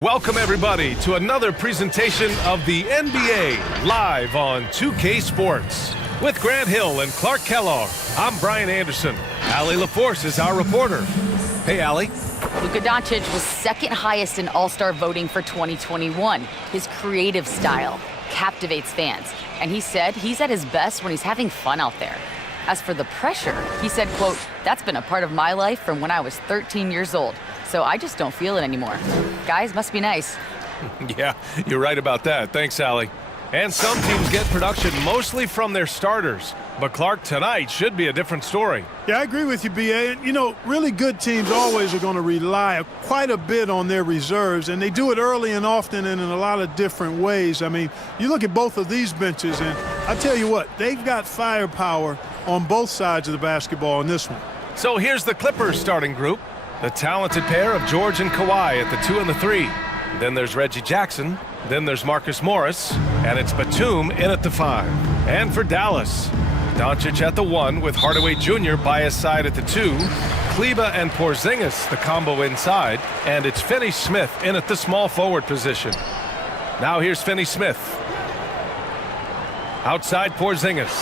Welcome, everybody, to another presentation of the NBA live on 2K Sports. With Grant Hill and Clark Kellogg, I'm Brian Anderson. Allie LaForce is our reporter. Hey, Allie. Luka Doncic was second highest in All-Star voting for 2021. His creative style captivates fans, and he said he's at his best when he's having fun out there. As for the pressure, he said, quote, "That's been a part of my life from when I was 13 years old. So I just don't feel it anymore. Guys, must be nice." Yeah, you're right about that. Thanks, Allie. And some teams get production mostly from their starters. But Clark, tonight should be a different story. Yeah, I agree with you, B.A. You know, really good teams always are going to rely quite a bit on their reserves, and they do it early and often and in a lot of different ways. I mean, you look at both of these benches, and I tell you what, they've got firepower on both sides of the basketball in this one. So here's the Clippers starting group. The talented pair of George and Kawhi at the 2 and the 3. Then there's Reggie Jackson. Then there's Marcus Morris. And it's Batum in at the 5. And for Dallas, Doncic at the 1 with Hardaway Jr. by his side at the 2. Kleba and Porzingis, the combo inside. And it's Finney Smith in at the small forward position. Now here's Finney Smith. Outside Porzingis.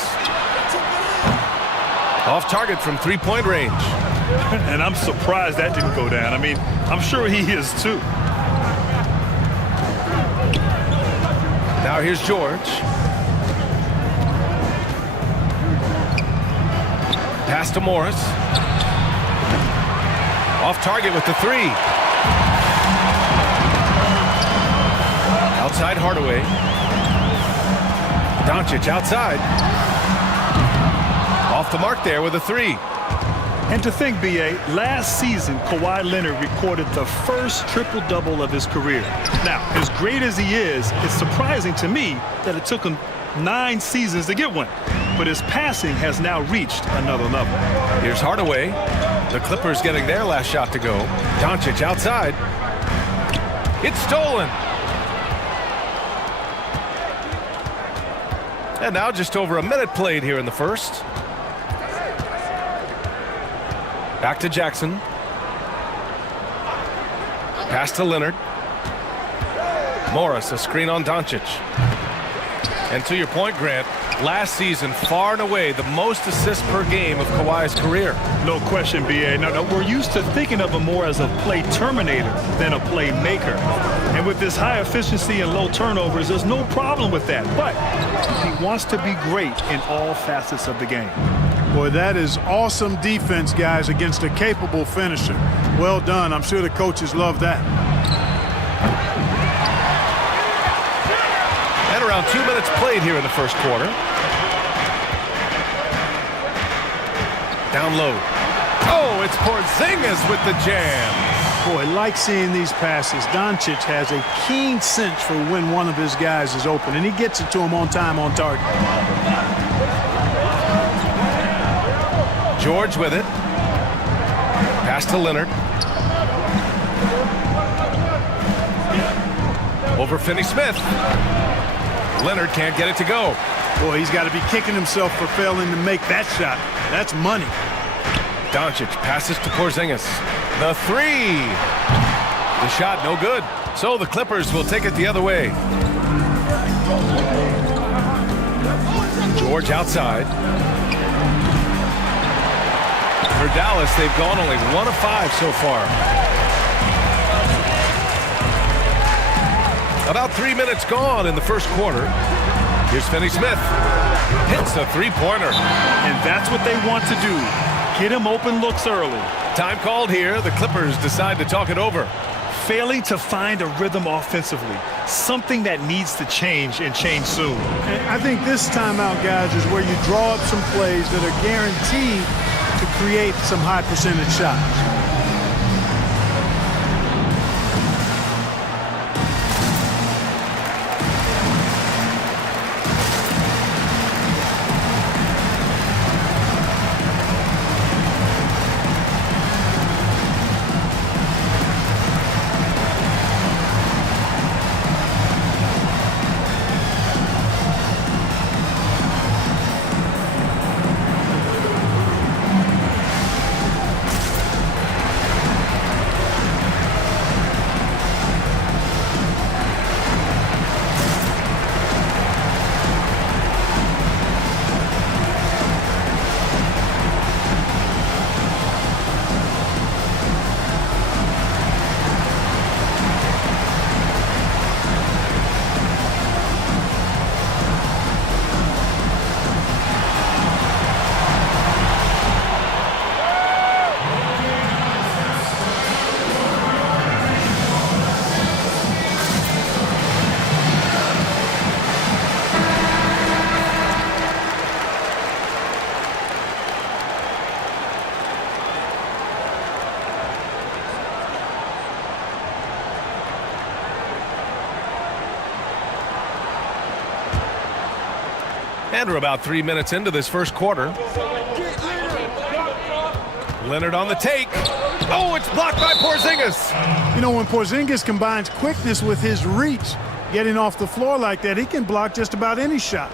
Off target from three-point range. And I'm surprised that didn't go down. I mean, I'm sure he is too. Now here's George. Pass to Morris. Off target with the 3. Outside Hardaway. Doncic outside. Off the mark there with a 3. And to think, B.A., last season, Kawhi Leonard recorded the first triple-double of his career. Now, as great as he is, it's surprising to me that it took him 9 seasons to get one. But his passing has now reached another level. Here's Hardaway. The Clippers getting their last shot to go. Doncic outside. It's stolen. And now just over a minute played here in the first. Back to Jackson. Pass to Leonard. Morris, a screen on Doncic. And to your point, Grant, last season, far and away, the most assists per game of Kawhi's career. No question, B.A. No, we're used to thinking of him more as a play terminator than a play maker. And with this high efficiency and low turnovers, there's no problem with that. But he wants to be great in all facets of the game. Boy, that is awesome defense, guys, against a capable finisher. Well done. I'm sure the coaches love that. And around 2 minutes played here in the first quarter. Down low. Oh, it's Porzingis with the jam. Boy, I like seeing these passes. Doncic has a keen sense for when one of his guys is open, and he gets it to him on time, on target. George with it. Pass to Leonard. Over Finney Smith. Leonard can't get it to go. Boy, he's got to be kicking himself for failing to make that shot. That's money. Doncic passes to Porzingis. The 3. The shot no good. So the Clippers will take it the other way. George outside. For Dallas, they've gone only 1 of 5 so far. About 3 minutes gone in the first quarter. Here's Finney Smith. Hits a three-pointer. And that's what they want to do. Get him open looks early. Time called here. The Clippers decide to talk it over. Failing to find a rhythm offensively. Something that needs to change and change soon. And I think this timeout, guys, is where you draw up some plays that are guaranteed to create some high percentage shots. And we're about 3 minutes into this first quarter. Leonard on the take. Oh, it's blocked by Porzingis. You know, when Porzingis combines quickness with his reach, getting off the floor like that, he can block just about any shot.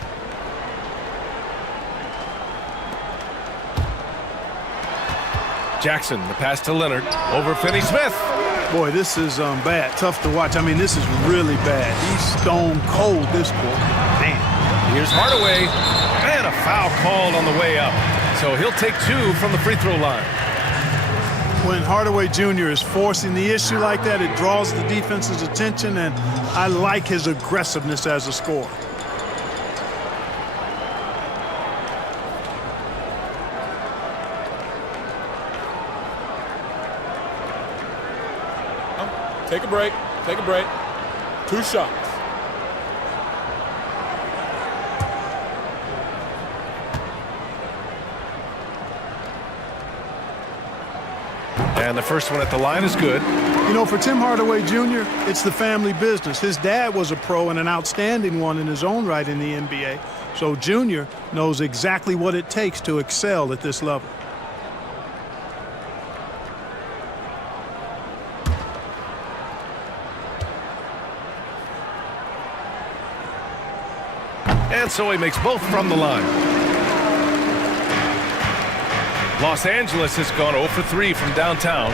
Jackson, the pass to Leonard. Over Finney Smith. Boy, this is bad. Tough to watch. I mean, this is really bad. He's stone cold, this boy. Man. Here's Hardaway. And a foul called on the way up. So he'll take 2 from the free throw line. When Hardaway Jr. is forcing the issue like that, it draws the defense's attention, and I like his aggressiveness as a scorer. Take a break. Take a break. 2 shots. And the first one at the line is good. You know, for Tim Hardaway Jr., it's the family business. His dad was a pro and an outstanding one in his own right in the NBA. So Jr. knows exactly what it takes to excel at this level. And so he makes both from the line. Los Angeles has gone 0 for 3 from downtown.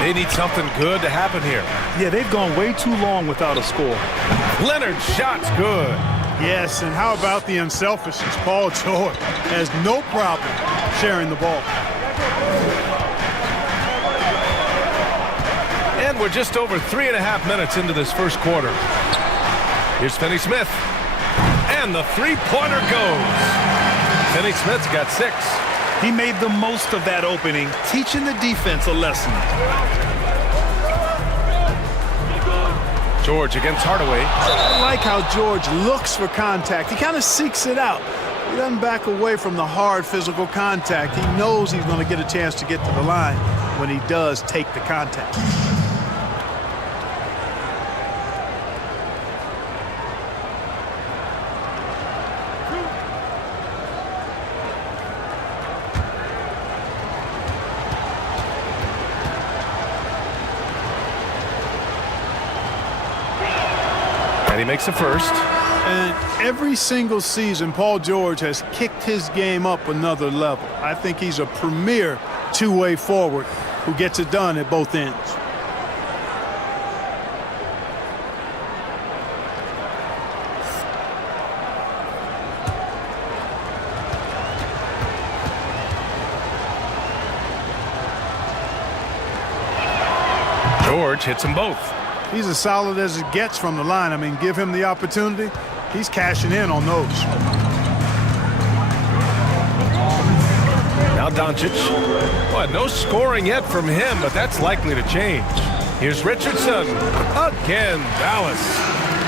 They need something good to happen here. Yeah, they've gone way too long without a score. Leonard's shot's good. Yes, and how about the unselfishness? Paul George has no problem sharing the ball. And we're just over 3.5 minutes into this first quarter. Here's Finney Smith. And the three-pointer goes. Finney Smith's got 6. He made the most of that opening, teaching the defense a lesson. George against Hardaway. I like how George looks for contact. He kind of seeks it out. He doesn't back away from the hard physical contact. He knows he's going to get a chance to get to the line when he does take the contact. And he makes the first. And every single season, Paul George has kicked his game up another level. I think he's a premier two-way forward who gets it done at both ends. George hits them both. He's as solid as it gets from the line. I mean, give him the opportunity. He's cashing in on those. Now Doncic. Well, no scoring yet from him, but that's likely to change. Here's Richardson. Again, Dallas.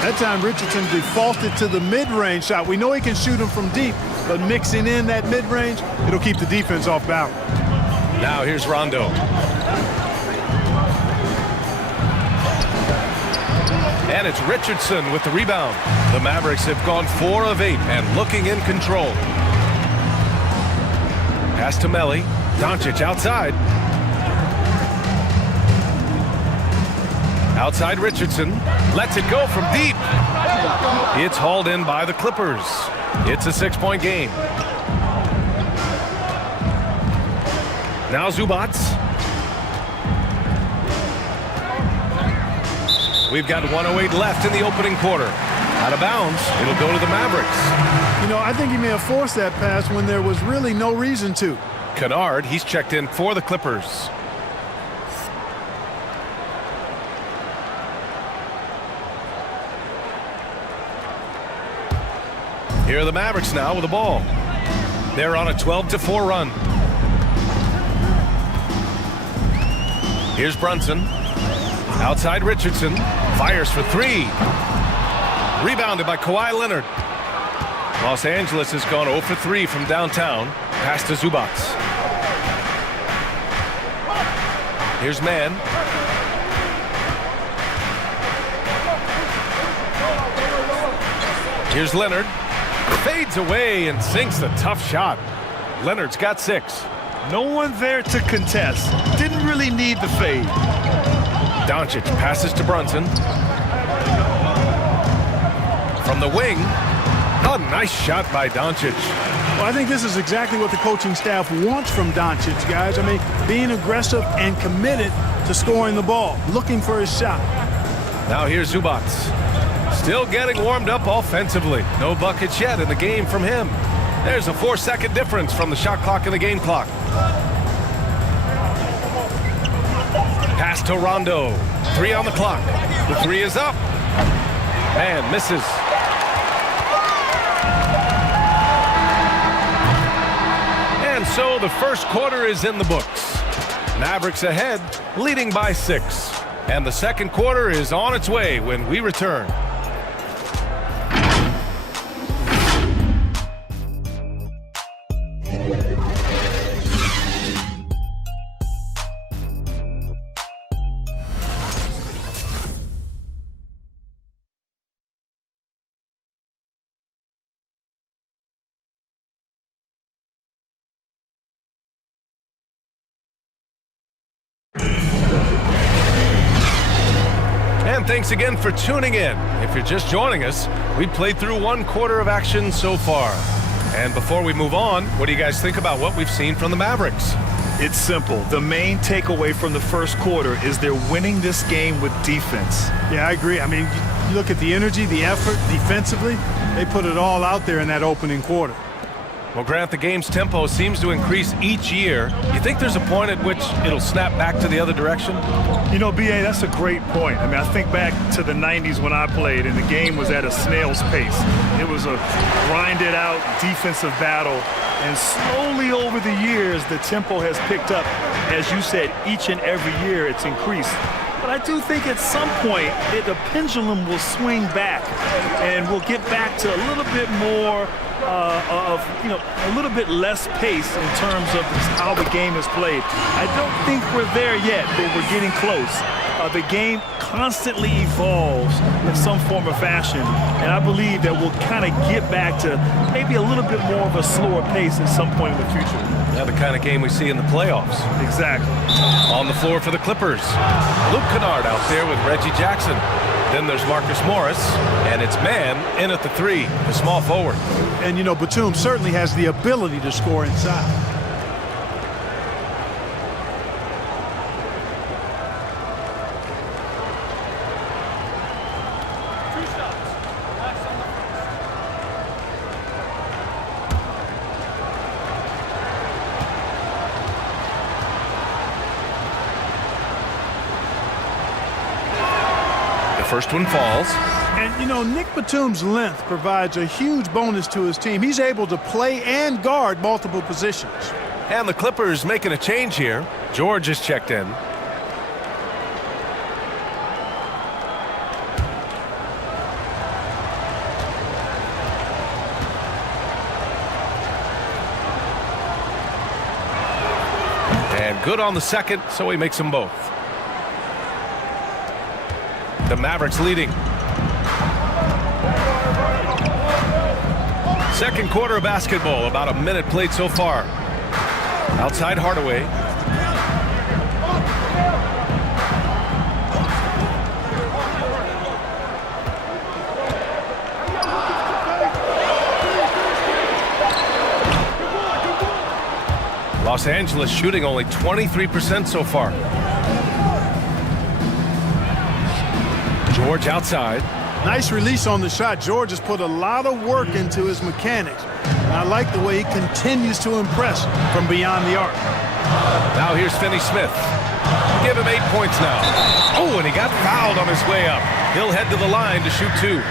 That time Richardson defaulted to the mid-range shot. We know he can shoot them from deep, but mixing in that mid-range, it'll keep the defense off balance. Now here's Rondo. And it's Richardson with the rebound. The Mavericks have gone 4 of 8 and looking in control. Pass to Melly. Doncic outside. Outside Richardson. Lets it go from deep. It's hauled in by the Clippers. It's a 6-point game. Now Zubac. We've got 1:08 left in the opening quarter. Out of bounds, it'll go to the Mavericks. You know, I think he may have forced that pass when there was really no reason to. Kennard, he's checked in for the Clippers. Here are the Mavericks now with the ball. They're on a 12-4 run. Here's Brunson. Outside Richardson. Fires for 3. Rebounded by Kawhi Leonard. Los Angeles has gone 0 for 3 from downtown. Pass to Zubac. Here's Mann. Here's Leonard. Fades away and sinks the tough shot. Leonard's got 6. No one there to contest. Didn't really need the fade. Doncic passes to Brunson. From the wing, a nice shot by Doncic. Well, I think this is exactly what the coaching staff wants from Doncic, guys. I mean, being aggressive and committed to scoring the ball, looking for his shot. Now here's Zubac. Still getting warmed up offensively. No buckets yet in the game from him. There's a 4-second difference from the shot clock and the game clock. Pass to Rondo. 3 on the clock. The 3 is up. And misses. And so the first quarter is in the books. Mavericks ahead, leading by 6. And the second quarter is on its way when we return. And thanks again for tuning in. If you're just joining us, we played through 1 quarter of action so far. And before we move on, what do you guys think about what we've seen from the Mavericks? It's simple. The main takeaway from the first quarter is they're winning this game with defense. Yeah, I agree. I mean, you look at the energy, the effort defensively, they put it all out there in that opening quarter. Well, Grant, the game's tempo seems to increase each year. You think there's a point at which it'll snap back to the other direction? You know, B.A., that's a great point. I mean, I think back to the 90s when I played, and the game was at a snail's pace. It was a grinded-out defensive battle, and slowly over the years, the tempo has picked up. As you said, each and every year it's increased. But I do think at some point the pendulum will swing back, and we'll get back to a little bit more a little bit less pace in terms of how the game is played. I don't think we're there yet, but we're getting close. The game constantly evolves in some form or fashion, and I believe that we'll kind of get back to maybe a little bit more of a slower pace at some point in the future. Yeah, the kind of game we see in the playoffs. Exactly. On the floor for the Clippers, Luke Kennard out there with Reggie Jackson. Then there's Marcus Morris, and it's Man in at the 3, the small forward. And, you know, Batum certainly has the ability to score inside. First one falls. And, you know, Nick Batum's length provides a huge bonus to his team. He's able to play and guard multiple positions. And the Clippers making a change here. George is checked in. And good on the second, so he makes them both. The Mavericks leading. Second quarter of basketball, about a minute played so far. Outside Hardaway. Los Angeles shooting only 23% so far. George outside. Nice release on the shot. George has put a lot of work into his mechanics. And I like the way he continues to impress from beyond the arc. Now here's Finney Smith. Give him 8 points now. Oh, and he got fouled on his way up. He'll head to the line to shoot 2.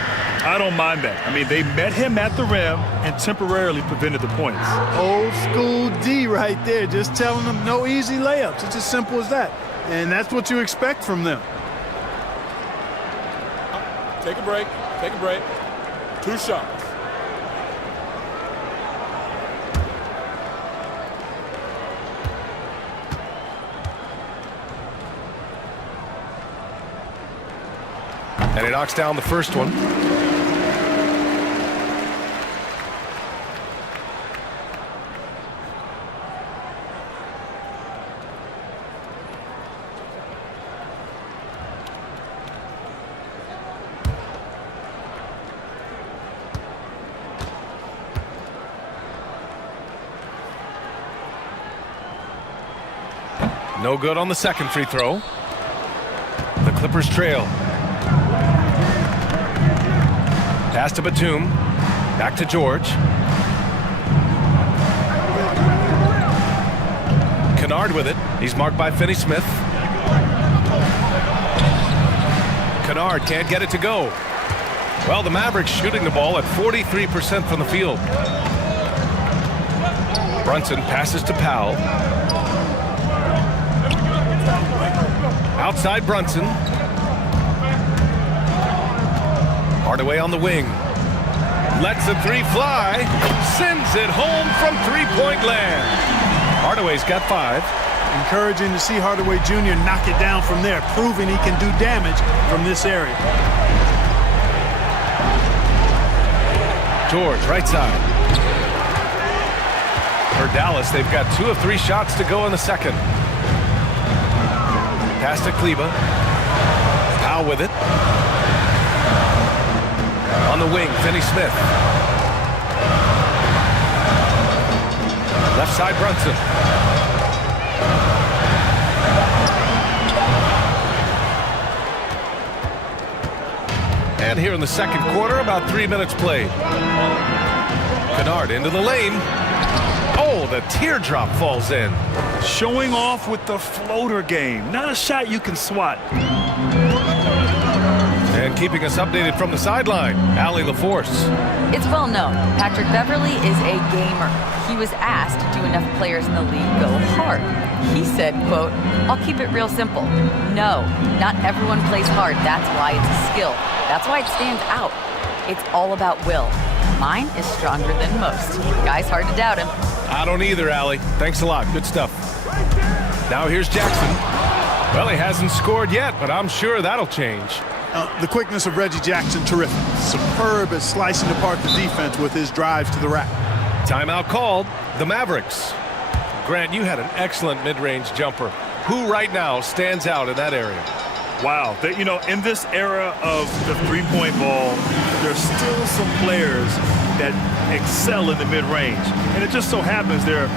I don't mind that. I mean, they met him at the rim and temporarily prevented the points. Old school D right there, just telling them no easy layups. It's as simple as that. And that's what you expect from them. Take a break. Take a break. 2 shots. And he knocks down the first one. No good on the second free throw. The Clippers trail. Pass to Batum. Back to George. Kennard with it. He's marked by Finney Smith. Kennard can't get it to go. Well, the Mavericks shooting the ball at 43% from the field. Brunson passes to Powell. Outside Brunson. Hardaway on the wing. Lets the three fly. Sends it home from three-point land. Hardaway's got 5. Encouraging to see Hardaway Jr. knock it down from there, proving he can do damage from this area. George, right side. For Dallas, they've got 2 of 3 shots to go in the second. Pass to Kleba. Powell with it. On the wing, Finney Smith. Left side, Brunson. And here in the second quarter, about 3 minutes played. Kennard into the lane. Oh, the teardrop falls in. Showing off with the floater game. Not a shot you can swat. And keeping us updated from the sideline, Allie LaForce. It's well known, Patrick Beverley is a gamer. He was asked, do enough players in the league go hard? He said, quote, I'll keep it real simple. No, not everyone plays hard. That's why it's a skill. That's why it stands out. It's all about will. Mine is stronger than most. Guy's hard to doubt him. I don't either, Allie. Thanks a lot. Good stuff. Now here's Jackson. Well, he hasn't scored yet, but I'm sure that'll change. The quickness of Reggie Jackson, terrific. Superb at slicing apart the defense with his drives to the rack. Timeout called. The Mavericks. Grant, you had an excellent mid-range jumper. Who right now stands out in that area? Wow. In this era of the three-point ball, there's still some players that excel in the mid-range. And it just so happens they're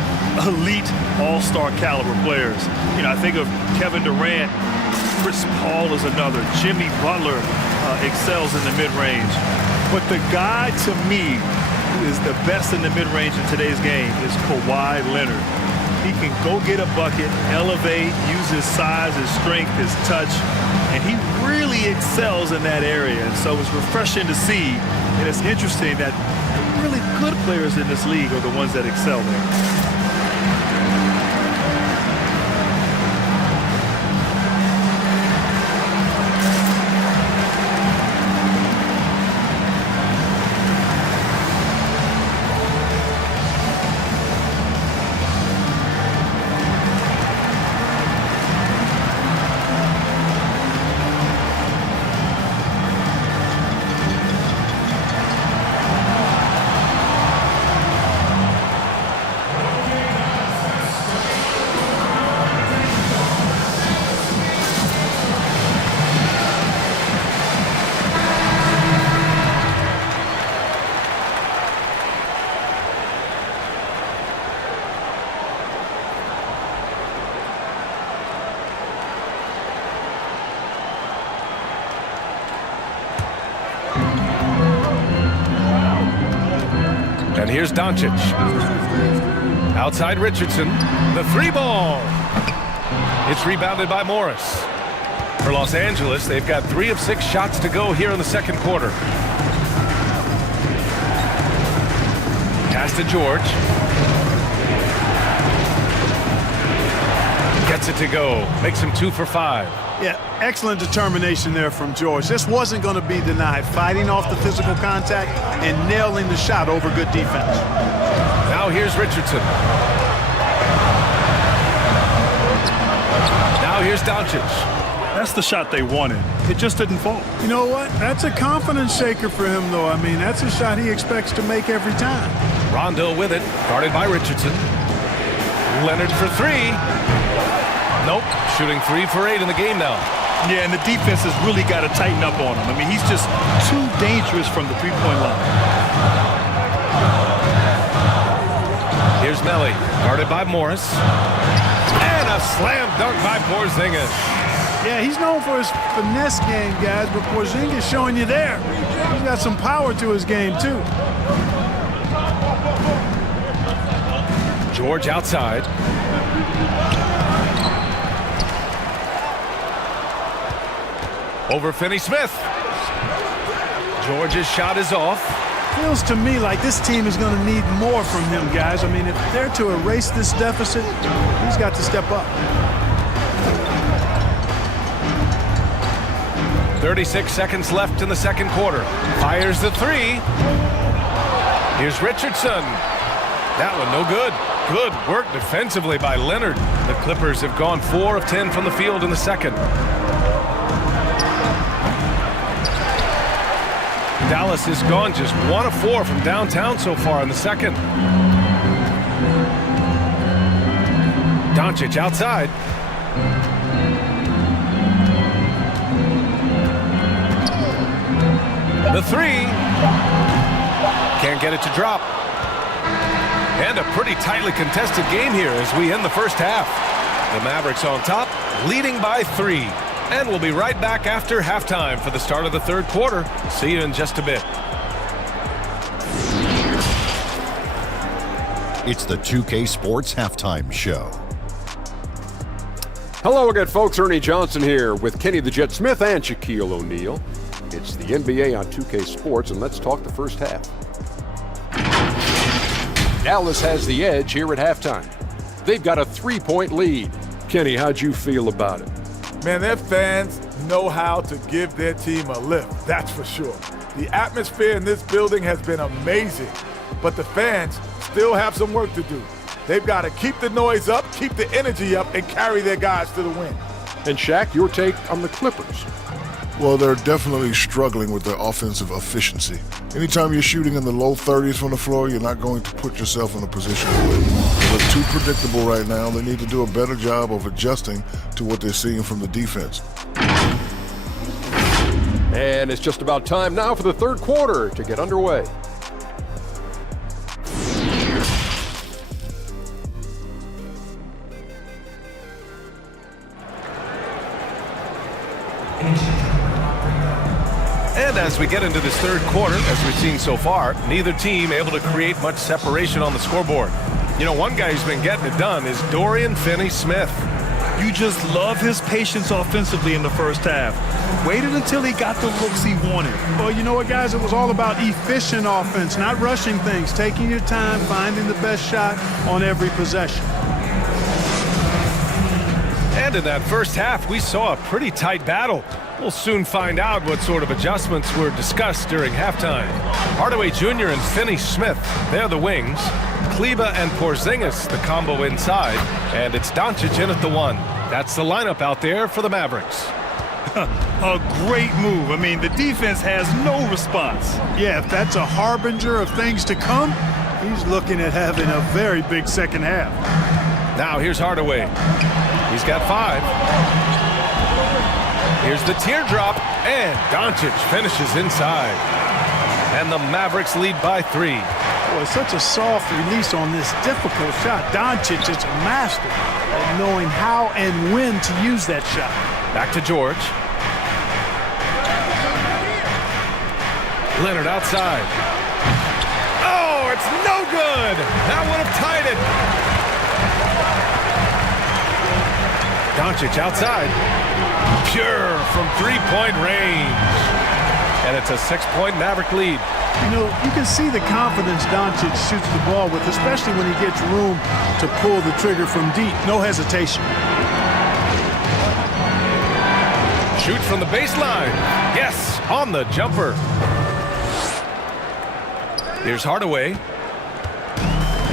elite all-star caliber players. I think of Kevin Durant. Chris Paul is another. Jimmy Butler excels in the mid-range. But the guy, to me, who is the best in the mid-range in today's game is Kawhi Leonard. He can go get a bucket, elevate, use his size, his strength, his touch, and he really excels in that area. And so it's refreshing to see, and it's interesting that the really good players in this league are the ones that excel there. And here's Doncic. Outside Richardson. The 3-ball. It's rebounded by Morris. For Los Angeles, they've got 3 of 6 shots to go here in the second quarter. Pass to George. Gets it to go. Makes him 2 for 5. Yeah, excellent determination there from George. This wasn't going to be denied. Fighting off the physical contact and nailing the shot over good defense. Now here's Richardson. Now here's Doncic. That's the shot they wanted. It just didn't fall. You know what? That's a confidence shaker for him, though. I mean, that's a shot he expects to make every time. Rondo with it, guarded by Richardson. Leonard for 3. Nope, shooting 3 for 8 in the game now. Yeah, and the defense has really got to tighten up on him. I mean, he's just too dangerous from the three-point line. Here's Melly, guarded by Morris. And And a slam dunk by Porzingis. Yeah, he's known for his finesse game, guys, but Porzingis showing you there. He's got some power to his game, too. George outside. Over Finney Smith. George's shot is off. Feels to me like this team is going to need more from him, guys. I mean, if they're to erase this deficit, he's got to step up. 36 seconds left in the second quarter. Fires the three. Here's Richardson. That one no good. Good work defensively by Leonard. The Clippers have gone 4 of 10 from the field in the second. Dallas has gone just 1 of 4 from downtown so far in the second. Doncic outside. The three. Can't get it to drop. And a pretty tightly contested game here as we end the first half. The Mavericks on top, leading by 3. And we'll be right back after halftime for the start of the third quarter. See you in just a bit. It's the 2K Sports Halftime Show. Hello again, folks. Ernie Johnson here with Kenny the Jet Smith and Shaquille O'Neal. It's the NBA on 2K Sports, and let's talk the first half. Dallas has the edge here at halftime. They've got a 3-point lead. Kenny, how'd you feel about it? Man, their fans know how to give their team a lift, that's for sure. The atmosphere in this building has been amazing, but the fans still have some work to do. They've got to keep the noise up, keep the energy up, and carry their guys to the win. And Shaq, your take on the Clippers? Well, they're definitely struggling with their offensive efficiency. Anytime you're shooting in the low 30s from the floor, you're not going to put yourself in a position to win. They look too predictable right now. They need to do a better job of adjusting to what they're seeing from the defense. And it's just about time now for the third quarter to get underway. And as we get into this third quarter, as we've seen so far, neither team able to create much separation on the scoreboard. You know, one guy who's been getting it done is Dorian Finney-Smith. You just love his patience offensively in the first half. Waited until he got the looks he wanted. Well, you know what, guys? It was all about efficient offense, not rushing things, taking your time, finding the best shot on every possession. And in that first half, we saw a pretty tight battle. We'll soon find out what sort of adjustments were discussed during halftime. Hardaway Jr. and Finney Smith, they're the wings. Kleba and Porzingis, the combo inside. And it's Doncic in at the 1. That's the lineup out there for the Mavericks. A great move. I mean, the defense has no response. Yeah, if that's a harbinger of things to come, he's looking at having a very big second half. Now here's Hardaway. He's got 5. Here's the teardrop, and Doncic finishes inside. And the Mavericks lead by 3. Boy, such a soft release on this difficult shot. Doncic is a master at knowing how and when to use that shot. Back to George. Leonard outside. Oh, it's no good. That would have tied it. Doncic outside. Pure from 3-point range. And it's a 6-point Maverick lead. You know, you can see the confidence Doncic shoots the ball with, especially when he gets room to pull the trigger from deep. No hesitation. Shoots from the baseline. Yes, on the jumper. Here's Hardaway.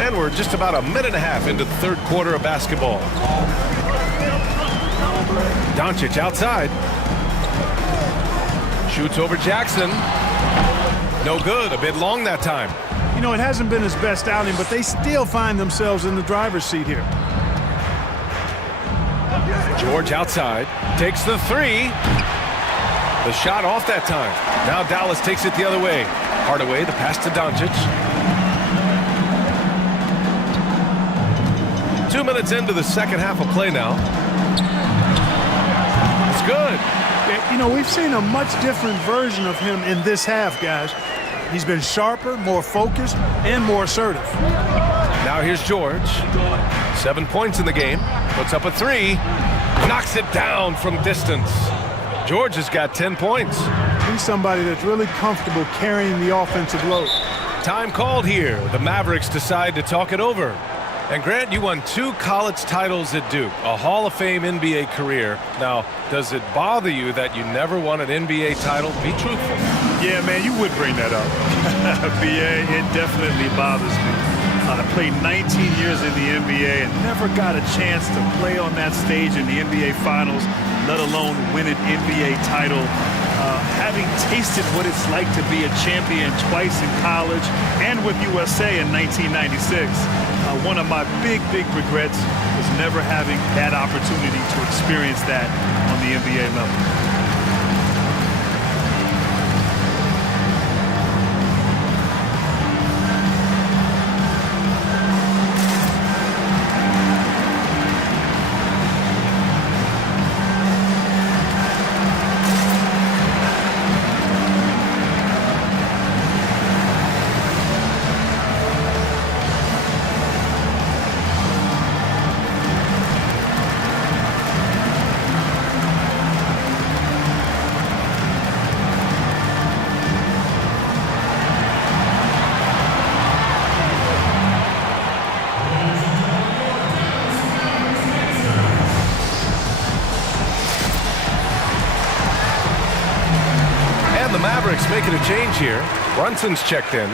And we're just about a minute and a half into the third quarter of basketball. Doncic outside. Shoots over Jackson. No good. A bit long that time. You know, it hasn't been his best outing, but they still find themselves in the driver's seat here. George outside. Takes the 3. The shot off that time. Now Dallas takes it the other way. Hardaway, the pass to Doncic. 2 minutes into the second half of play now. It's good. You know, we've seen a much different version of him in this half, guys. He's been sharper, more focused, and more assertive. Now here's George. 7 points in the game. Puts up a 3. Knocks it down from distance. George has got 10 points. He's somebody that's really comfortable carrying the offensive load. Time called here. The Mavericks decide to talk it over. And Grant, you won 2 college titles at Duke, a Hall of Fame NBA career. Now, does it bother you that you never won an NBA title? Be truthful. Yeah, man, you would bring that up. BA, it definitely bothers me. I played 19 years in the NBA and never got a chance to play on that stage in the NBA Finals, let alone win an NBA title. Having tasted what it's like to be a champion twice in college and with USA in 1996, one of my big regrets was never having that opportunity to experience that on the NBA level. The Mavericks making a change here. Brunson's checked in.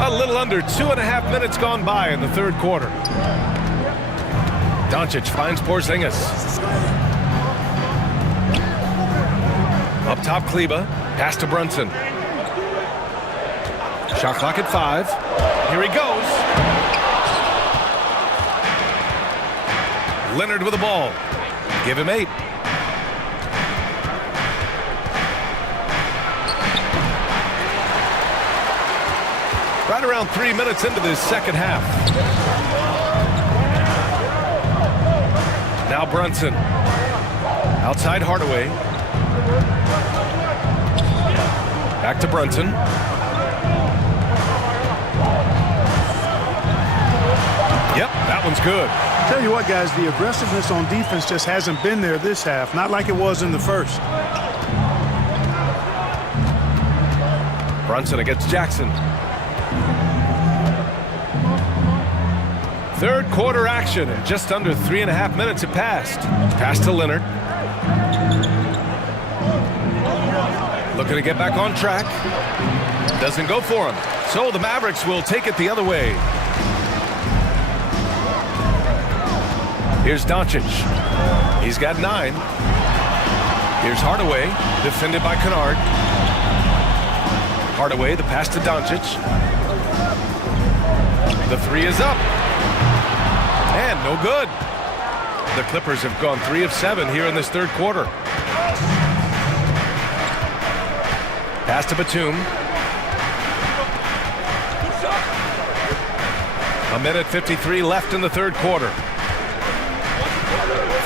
A little under 2.5 minutes gone by in the third quarter. Doncic finds Porzingis. Up top, Kleba. Pass to Brunson. Shot clock at 5. Here he goes. Leonard with the ball. Give him 8. Right around 3 minutes into this second half. Now Brunson. Outside Hardaway. Back to Brunson. Yep, that one's good. Tell you what, guys, the aggressiveness on defense just hasn't been there this half, not like it was in the first. Brunson against Jackson. Third quarter action, and just under 3.5 minutes have passed. Pass to Leonard. Looking to get back on track. Doesn't go for him. So the Mavericks will take it the other way. Here's Doncic. He's got 9. Here's Hardaway, defended by Kennard. Hardaway, the pass to Doncic. The 3 is up. And no good. The Clippers have gone 3 of 7 here in this third quarter. Pass to Batum. 1:53 left in the third quarter.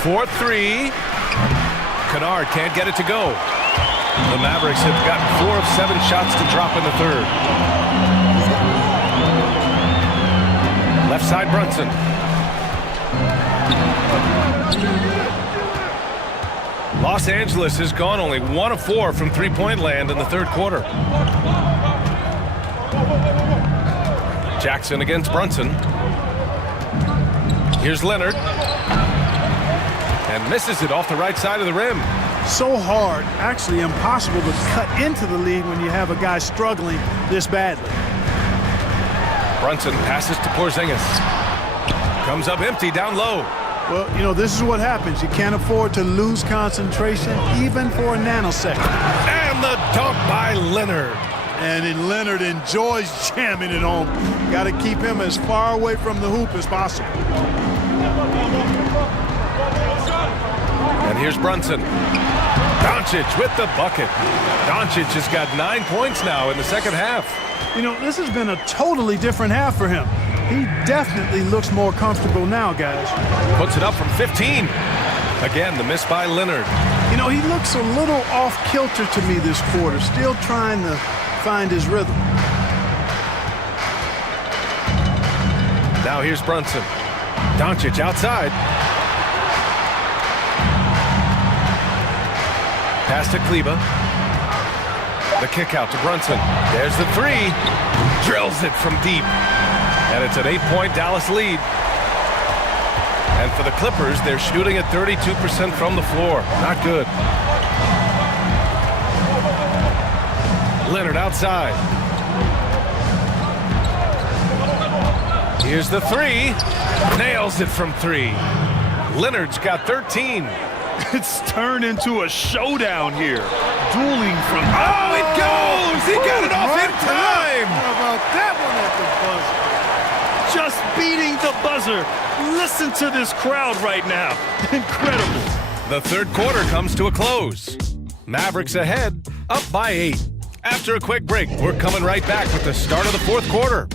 4-3. Kennard can't get it to go. The Mavericks have gotten 4 of 7 shots to drop in the third. Left side Brunson. Los Angeles has gone only 1 of 4 from three-point land in the third quarter. Jackson against Brunson. Here's Leonard. And misses it off the right side of the rim. So hard, actually impossible to cut into the lead when you have a guy struggling this badly. Brunson passes to Porzingis. Comes up empty down low. Well, you know, this is what happens. You can't afford to lose concentration even for a nanosecond. And the dunk by Leonard. And Leonard enjoys jamming it home. Got to keep him as far away from the hoop as possible. And here's Brunson. Doncic with the bucket. Doncic has got 9 points now in the second half. You know, this has been a totally different half for him. He definitely looks more comfortable now, guys. Puts it up from 15. Again, the miss by Leonard. You know, he looks a little off-kilter to me this quarter, still trying to find his rhythm. Now here's Brunson. Doncic outside. Pass to Kleba. The kick out to Brunson. There's the three. Drills it from deep. And it's an 8-point Dallas lead. And for the Clippers, they're shooting at 32% from the floor. Not good. Leonard outside. Here's the three. Nails it from 3. Leonard's got 13. It's turned into a showdown here. Dueling from... Oh, it goes! He got it off in time! How about that one at the buzzer? Just beating the buzzer. Listen to this crowd right now. Incredible. The third quarter comes to a close. Mavericks ahead, up by 8. After a quick break, we're coming right back with the start of the fourth quarter.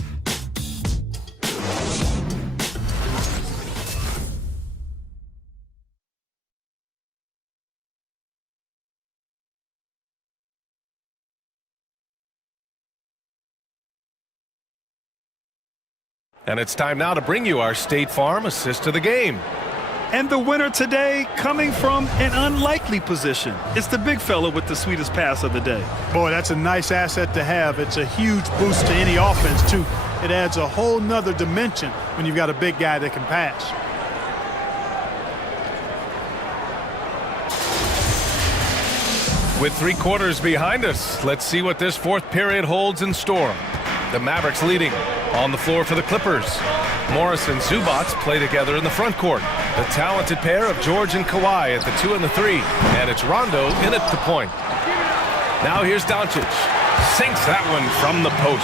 And it's time now to bring you our State Farm assist of the game. And the winner today coming from an unlikely position. It's the big fella with the sweetest pass of the day. Boy, that's a nice asset to have. It's a huge boost to any offense, too. It adds a whole nother dimension when you've got a big guy that can pass. With 3 quarters behind us, let's see what this fourth period holds in store. The Mavericks leading. On the floor for the Clippers, Morris and Zubac play together in the front court. The talented pair of George and Kawhi at the 2 and the 3. And it's Rondo in at the point. Now here's Doncic. Sinks that one from the post.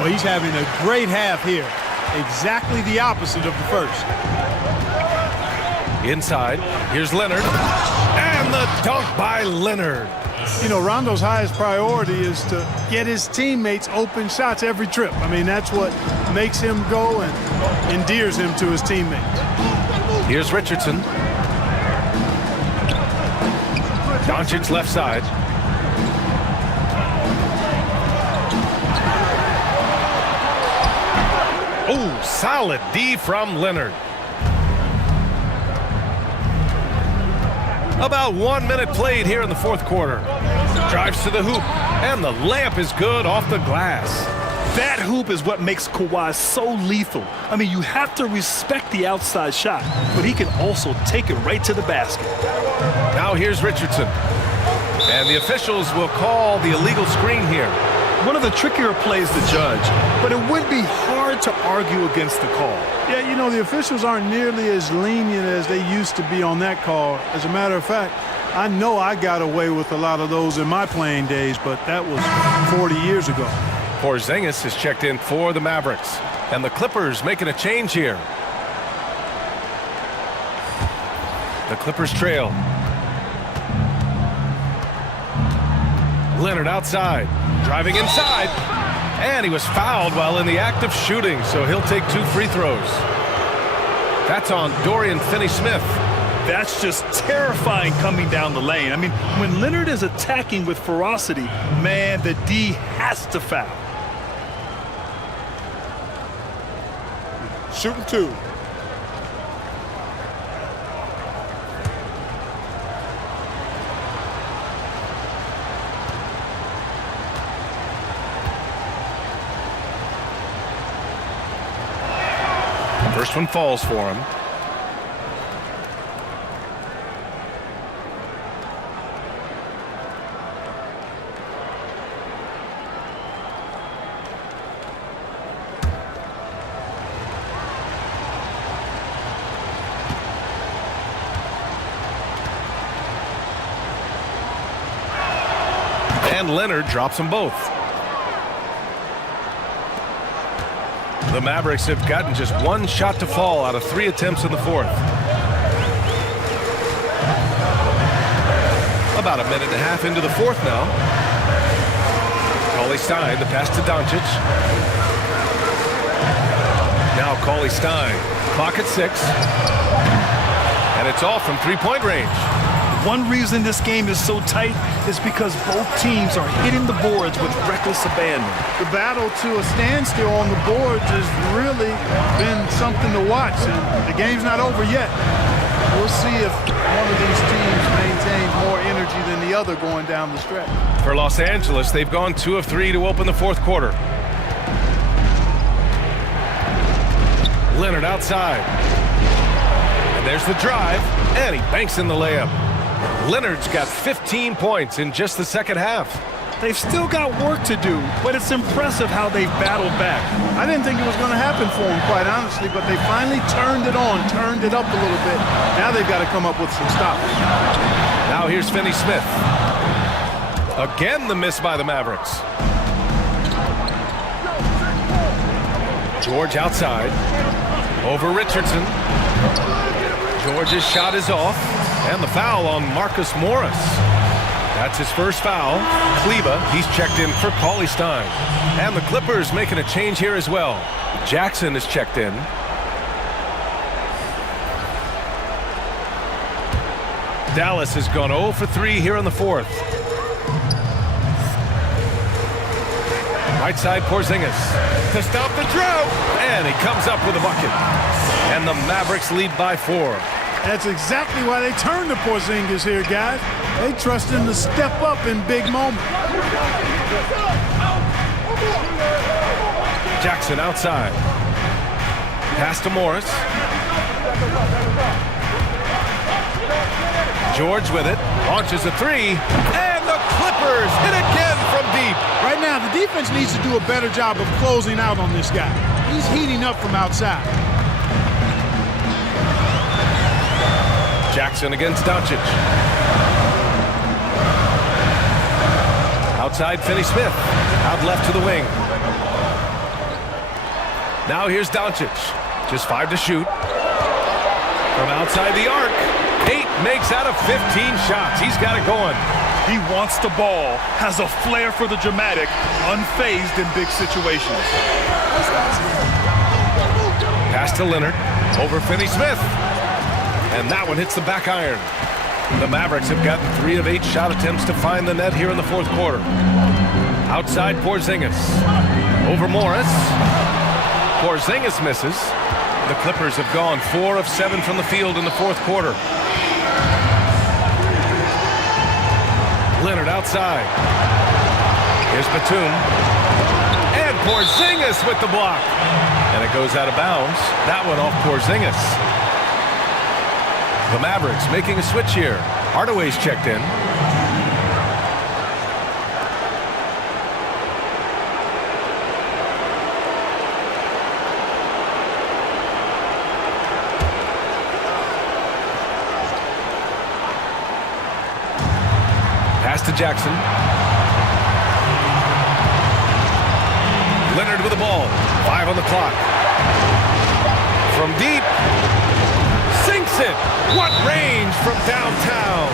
Boy, he's having a great half here. Exactly the opposite of the first. Inside, here's Leonard. And the dunk by Leonard. You know, Rondo's highest priority is to get his teammates open shots every trip. I mean, that's what makes him go and endears him to his teammates. Here's Richardson. Doncic left side. Oh, solid D from Leonard. About 1 minute played here in the fourth quarter. Drives to the hoop, and the layup is good off the glass. That hoop is what makes Kawhi so lethal. I mean, you have to respect the outside shot, but he can also take it right to the basket. Now here's Richardson. And the officials will call the illegal screen here. One of the trickier plays to judge, but it would be hard to argue against the call. Yeah, you know, the officials aren't nearly as lenient as they used to be on that call. As a matter of fact, I know I got away with a lot of those in my playing days, but that was 40 years ago. Porzingis is checked in for the Mavericks. And the Clippers making a change here. The Clippers trail. Leonard outside. Driving inside. And he was fouled while in the act of shooting, so he'll take 2 free throws. That's on Dorian Finney Smith. That's just terrifying coming down the lane. I mean, when Leonard is attacking with ferocity, man, the D has to foul. Shooting 2. First one falls for him. And Leonard drops them both. The Mavericks have gotten just 1 shot to fall out of 3 attempts in the fourth. about a minute and a half into the fourth now. Cauley Stein, the pass to Doncic. Now Cauley Stein, clock at 6. And it's off from three-point range. One reason this game is so tight is because both teams are hitting the boards with reckless abandon. The battle to a standstill on the boards has really been something to watch, and the game's not over yet. We'll see if one of these teams maintains more energy than the other going down the stretch. For Los Angeles, they've gone 2 of 3 to open the fourth quarter. Leonard outside. And there's the drive, and he banks in the layup. Leonard's got 15 points in just the second half. They've still got work to do, but it's impressive how they've battled back. I didn't think it was going to happen for them, quite honestly, but they finally turned it on, turned it up a little bit. Now they've got to come up with some stops. Now here's Finney Smith. Again, the miss by the Mavericks. George outside. Over Richardson. George's shot is off. And the foul on Marcus Morris. That's his first foul. Kleba, he's checked in for Cauley Stein. And the Clippers making a change here as well. Jackson is checked in. Dallas has gone 0 for 3 here in the fourth. Right side, Porzingis to stop the drought. And he comes up with a bucket. And the Mavericks lead by 4. That's exactly why they turned to Porzingis here, guys. They trust him to step up in big moments. Jackson outside. Pass to Morris. George with it. Launches a 3. And the Clippers hit again from deep. Right now, the defense needs to do a better job of closing out on this guy. He's heating up from outside. Jackson against Doncic. Outside, Finney Smith. Out left to the wing. Now here's Doncic. Just 5 to shoot. From outside the arc. 8 makes out of 15 shots. He's got it going. He wants the ball, has a flair for the dramatic, unfazed in big situations. Pass to Leonard. Over Finney Smith. And that one hits the back iron. The Mavericks have gotten 3 of 8 shot attempts to find the net here in the fourth quarter. Outside Porzingis. Over Morris. Porzingis misses. The Clippers have gone 4 of 7 from the field in the fourth quarter. Leonard outside. Here's Batum. And Porzingis with the block. And it goes out of bounds. That one off Porzingis. The Mavericks making a switch here. Hardaway's checked in. Pass to Jackson. Leonard with the ball. 5 on the clock. From deep. Sinks it. What range from downtown.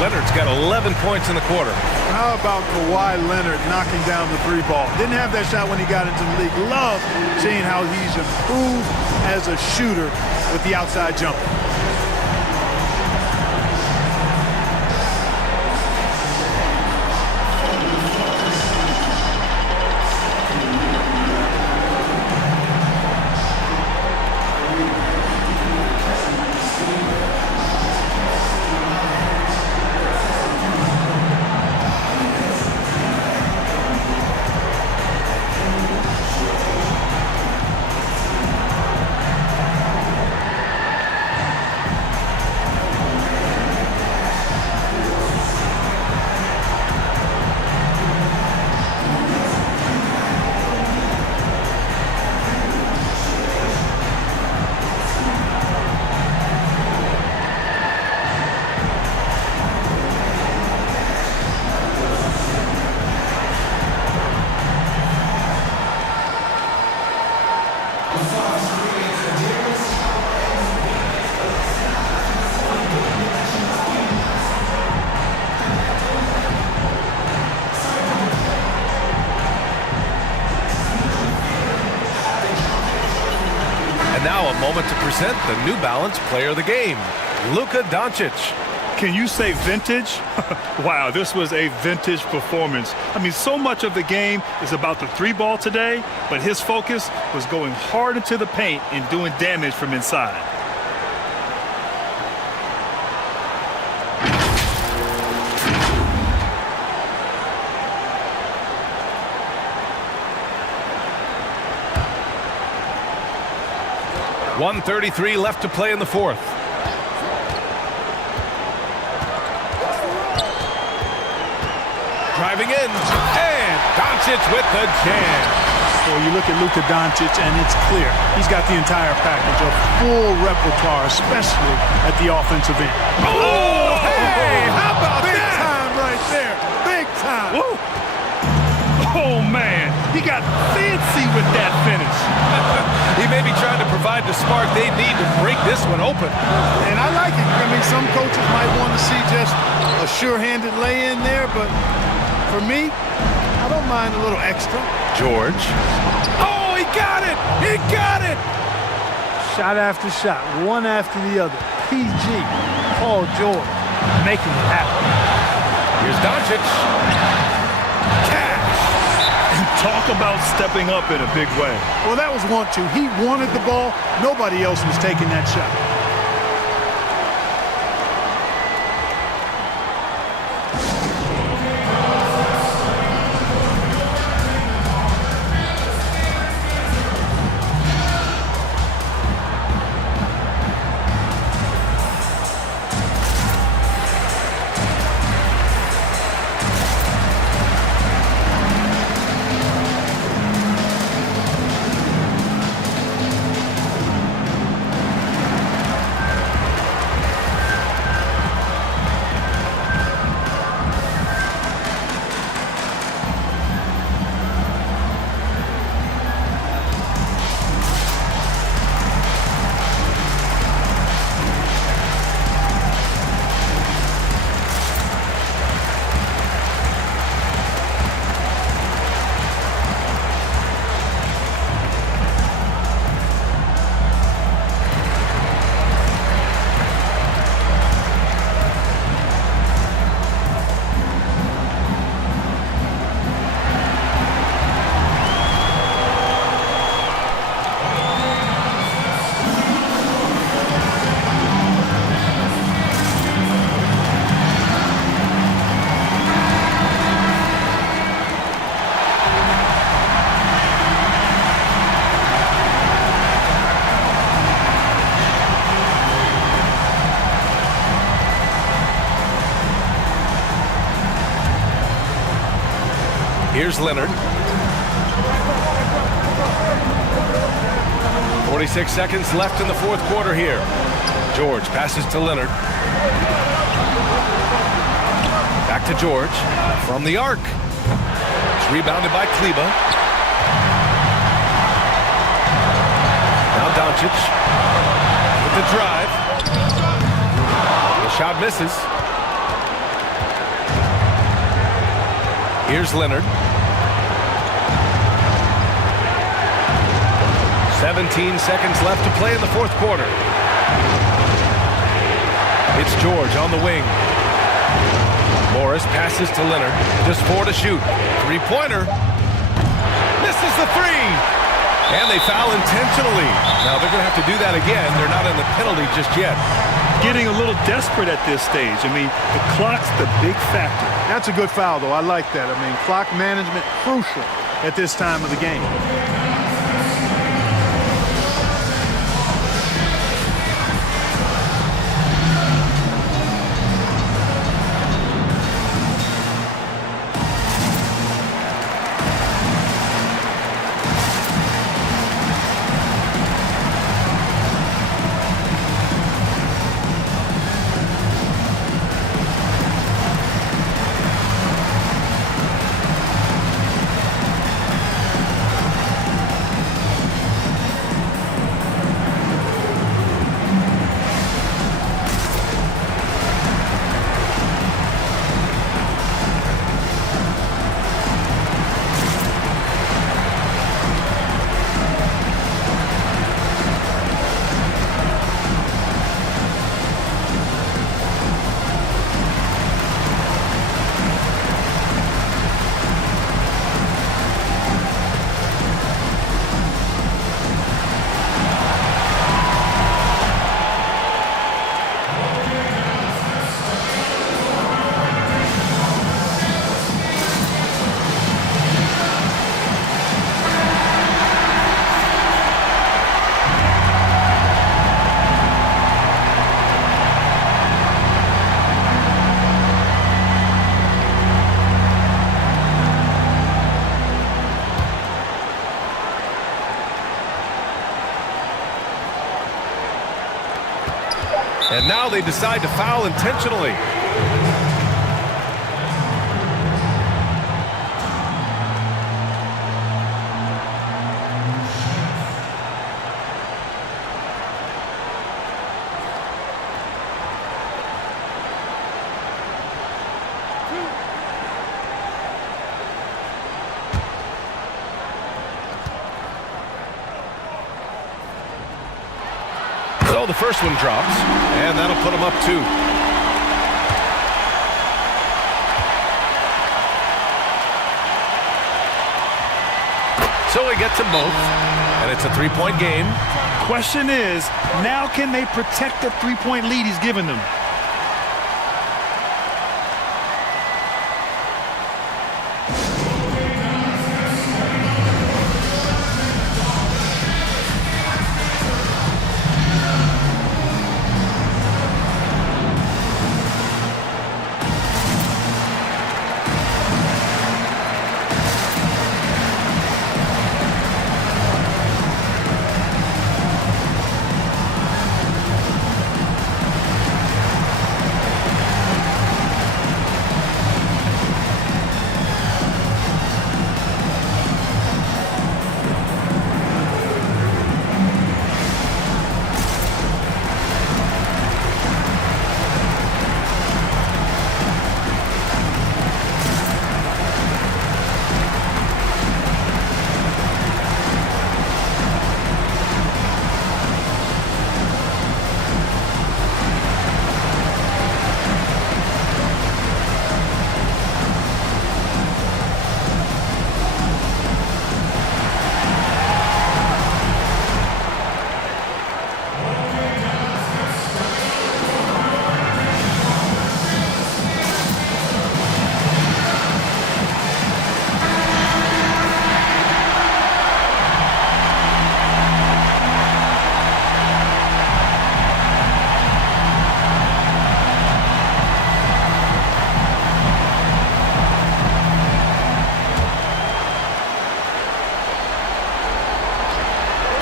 Leonard's got 11 points in the quarter. How about Kawhi Leonard knocking down the 3-ball? Didn't have that shot when he got into the league. Love seeing how he's improved as a shooter with the outside jumper. now a moment to present the New Balance Player of the Game, Luka Doncic. Can you say vintage? Wow, this was a vintage performance. I mean, so much of the game is about the three ball today, but his focus was going hard into the paint and doing damage from inside. .133 left to play in the fourth. Driving in, and Doncic with the jam. Well, you look at Luka Doncic, and it's clear he's got the entire package, a full repertoire, especially at the offensive end. Oh, hey, how about Big that? time right there. Big time. Woo! Oh, man, he got fancy with that finish. He may be trying to provide the spark they need to break this one open. And I like it. I mean, some coaches might want to see just a sure-handed lay-in there, but for me, I don't mind a little extra. George. Oh, he got it! He got it! Shot after shot, one after the other. PG, Paul George, making it happen. Here's Doncic. Cash. And talk about stepping up in a big way. Well, that was 1-2. He wanted the ball. Nobody else was taking that shot. Here's Leonard. 46 seconds left in the fourth quarter here. George passes to Leonard. Back to George from the arc. It's rebounded by Kleba. Now Doncic with the drive. The shot misses. Here's Leonard. 17 seconds left to play in the fourth quarter. It's George on the wing. Morris passes to Leonard. Just 4 to shoot. Three-pointer. Misses the three. And they foul intentionally. Now they're going to have to do that again. They're not in the penalty just yet. Getting a little desperate at this stage. I mean, the clock's the big factor. That's a good foul, though. I like that. I mean, clock management crucial at this time of the game. And now they decide to foul intentionally. So the first one drops, and that'll put them up 2. So he gets them both, and it's a 3-point game. Question is, now can they protect the 3-point lead he's given them?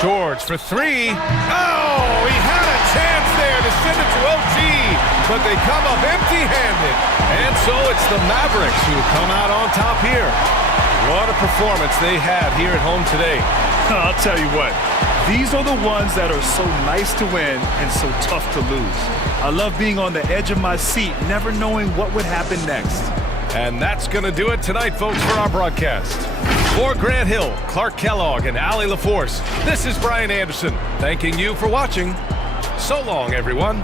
George for 3. Oh, he had a chance there to send it to OT, but they come up empty-handed. And so it's the Mavericks who come out on top here. What a performance they had here at home today. I'll tell you what, these are the ones that are so nice to win and so tough to lose. I love being on the edge of my seat, never knowing what would happen next. And that's going to do it tonight, folks, for our broadcast. For Grant Hill, Clark Kellogg, and Allie LaForce, this is Brian Anderson, thanking you for watching. So long, everyone.